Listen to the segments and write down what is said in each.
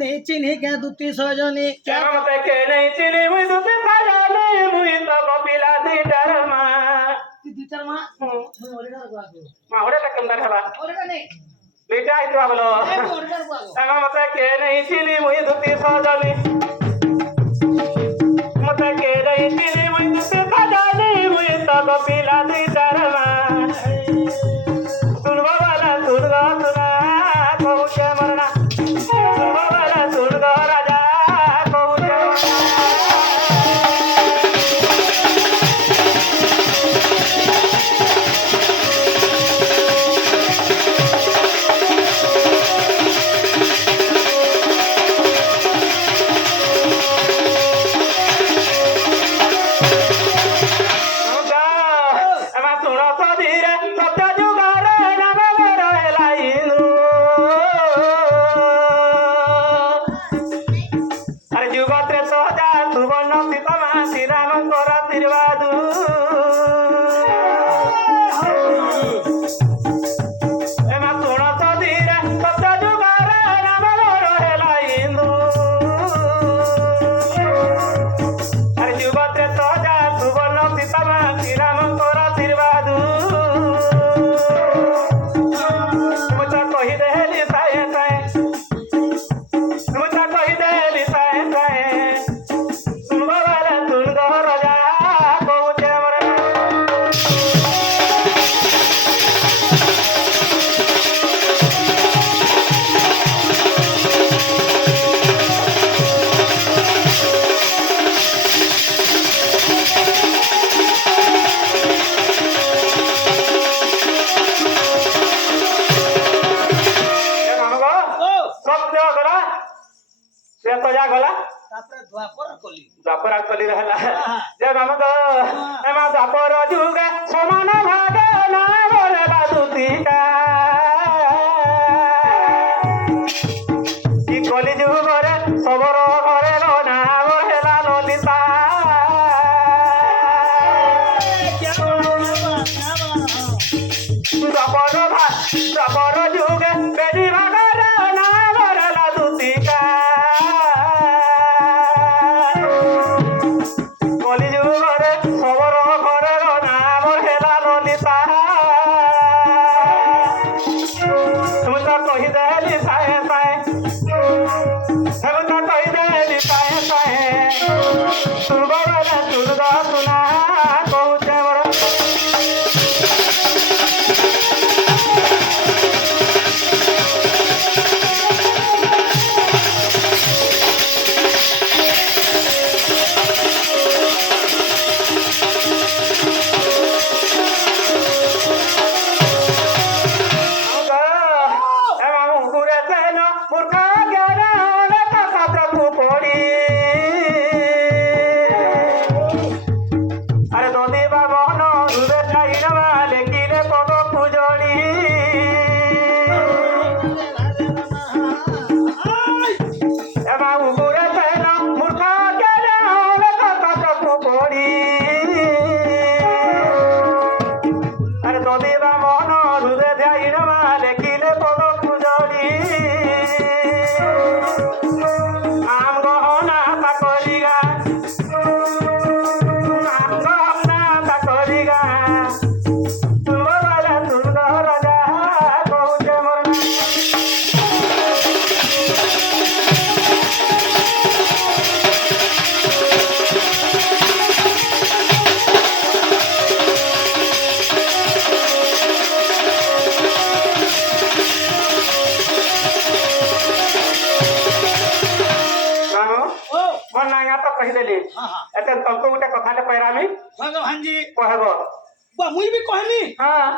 नहीं चिन्ह के दुती सजनी क्या मते के नहीं चिनी मुई दुते सजनी मुई तो कपिला दी डरमा दीटर मां मैं ओरेडर को मा ओरे का कंदर हला ओरेडर नहीं बेटा आई तो बोलो मैं ओरेडर को क्या मते के नहीं चिनी मुई दुती सजनी मते के नहीं चिनी मुई दुते सजनी मुई तो कपिला दी डरमा सुन बाबा सुन गा सुना कहू के मरना द्वापर कली रहला जे हम तो एमा द्वापर जुग समान भाग ना बोले बादुती का ई कली जुग रे सबरो घरे रो ना बोलेला ललिता द्वापर जुग बेदी भाग ना बोलेला दुती का कहिदेली एते तुमको गोटे कथाटे पैरामी भांजी कहबो बा मुई भी कहनी हां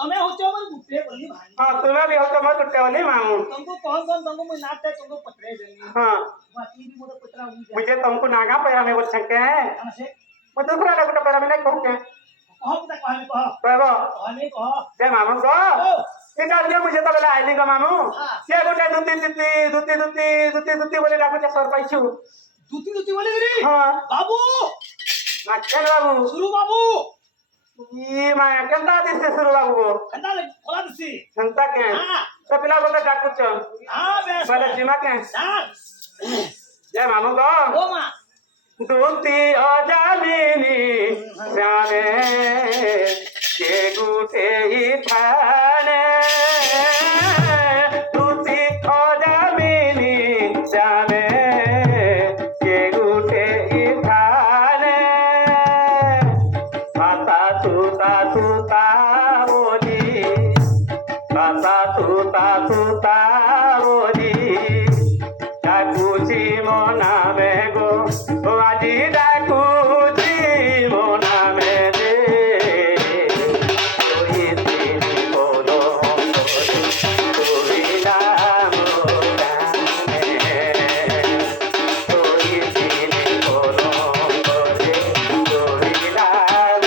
हमें होचे हमर गुट्टे बोली भांजी हां तुम्हें भी होचे हमर गुट्टे बोली मामू तुमको कौन तुमको मुई नाटे तुमको पत्रे देनी हां बाकी भी मोर पत्रा हुई मुझे तुमको नागा पैरामी बोल सके से मैं दूसरा गोटे पैरामी नहीं कहू के कहो पता कहनी कहबो कहनी कहो जे मामू को इना जे मुझे तो बेला आइली को मामू से गोटे दुती बोली डाकुचे सर पाइछु दुती बोली गिरी हां बाबू ना चल बाबू सुरु बाबू ई माया केंता दिसे सुरु बाबू केंता कोला दिसी केंता के हां तो पिला बोलते डाकुच हाँ बेस बोले जिमा के चाल जय मामू को ओ माँ दूती अजामिनी जाने के गुटे ही थाने दूती अजामिनी जाने के गुटे ही थाने माता तुता तुता बोली माता तुता तुता बोली डाकुची मोना में गो ओ आजी डाकुची मोना में दे कोई तेरी बोलो कोई नाम कोई तेरी बोलो कोई नाम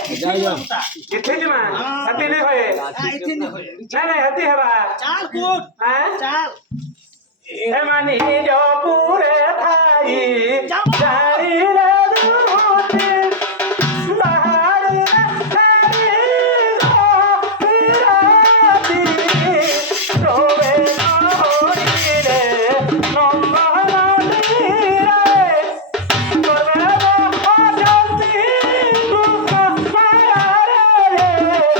इथे जिमा हती नहीं होए इथे नहीं होए नहीं नहीं हती है बा चाल कोट हैं चाल हे मानी जो पूरे